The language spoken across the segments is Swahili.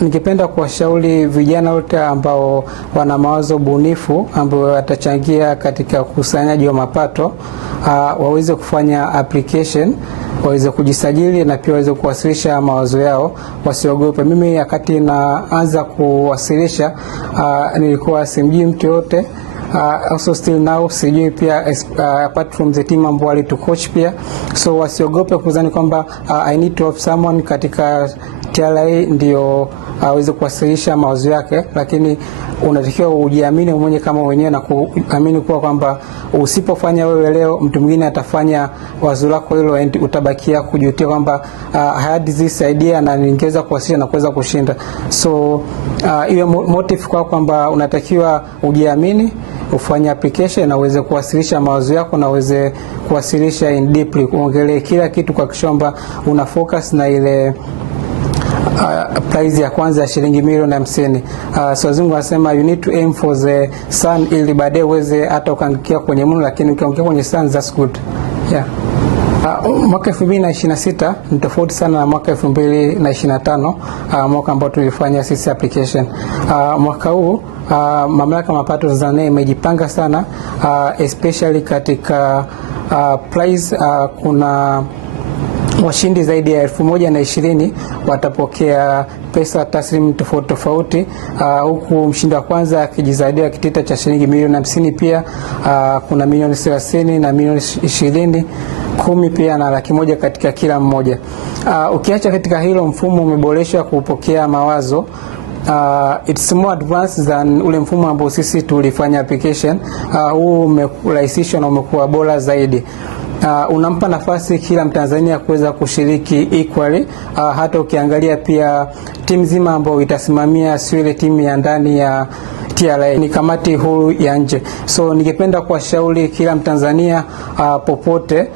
Ningependa kuwashauri vijana wote ambao wana mawazo bunifu ambao watachangia katika ukusanyaji wa mapato, waweze kufanya application, waweze kujisajili na pia waweze kuwasilisha mawazo yao, wasiogope. Mimi wakati naanza kuwasilisha nilikuwa simjui mtu yote. Also still now sijui pia apart from the team ambao walitucoach pia, so wasiogope kuzani kwamba I need to have someone katika TRA ndio aweze kuwasilisha mawazo yake, lakini unatakiwa ujiamini mwenyewe kama mwenyewe na kuamini kuwa kwamba usipofanya wewe leo mtu mwingine atafanya wazo lako hilo, and utabakia kujutia kwamba I had this idea na ningeweza kuwasilisha na kuweza kushinda. So hiyo motive kwa kwamba unatakiwa ujiamini, ufanye application na uweze kuwasilisha mawazo yako na uweze kuwasilisha in deeply, uongelee kila kitu kwa kishomba una focus na ile prize ya kwanza ya shilingi milioni 50. So wazungu wanasema you need to aim for the sun ili baadaye uweze hata ukaangukia kwenye moon, lakini ukiangukia kwenye sun that's good. Yeah. Mwaka 2026 ni tofauti sana na mwaka 2025, mwaka ambao tulifanya sisi application. Mwaka huu Mamlaka ya Mapato Tanzania imejipanga sana, especially katika prize. Kuna washindi zaidi ya 1020 watapokea pesa taslimu tofauti tofauti, huku mshindi wa kwanza akijizadia kitita cha shilingi milioni 50. Pia kuna milioni 30 na milioni 20, 10 pia na laki1 katika kila mmoja. Ukiacha katika hilo, mfumo umeboreshwa kupokea mawazo. It's more advanced than ule mfumo ambao sisi tulifanya application. Huu umerahisishwa na umekuwa bora zaidi. Unampa nafasi kila Mtanzania kuweza kushiriki equally. Hata ukiangalia pia timu nzima ambayo itasimamia sio ile timu ya ndani ya TRA, ni kamati huru ya nje. So ningependa kuwashauri kila Mtanzania popote,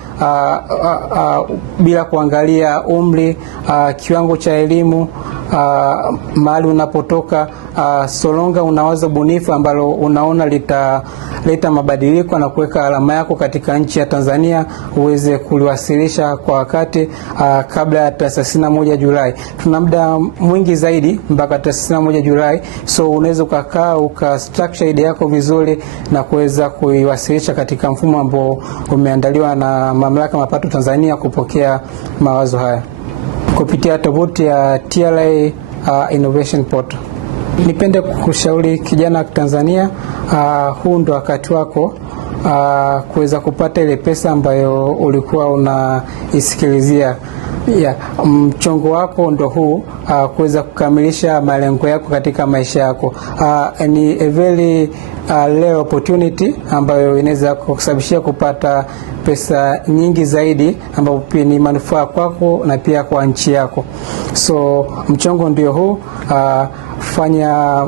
bila kuangalia umri, kiwango cha elimu, mahali unapotoka, solonga unawaza bunifu ambalo unaona litaleta mabadiliko na kuweka alama yako katika nchi ya Tanzania, uweze kuliwasilisha kwa wakati kabla ya tarehe 31 Julai. Tuna muda mwingi zaidi mpaka tarehe 31 Julai, so unaweza ukakaa structure idea yako vizuri na kuweza kuiwasilisha katika mfumo ambao umeandaliwa na Mamlaka ya Mapato Tanzania kupokea mawazo haya kupitia tovuti ya TRA Innovation Portal. Nipende kushauri kijana wa Tanzania, huu ndo wakati wako kuweza kupata ile pesa ambayo ulikuwa unaisikilizia. Mchongo wako ndo huu, kuweza kukamilisha malengo yako katika maisha yako. Ni a very rare opportunity ambayo inaweza kusababishia kupata pesa nyingi zaidi, ambapo pia ni manufaa kwako na pia kwa nchi yako. So mchongo ndio huu, fanya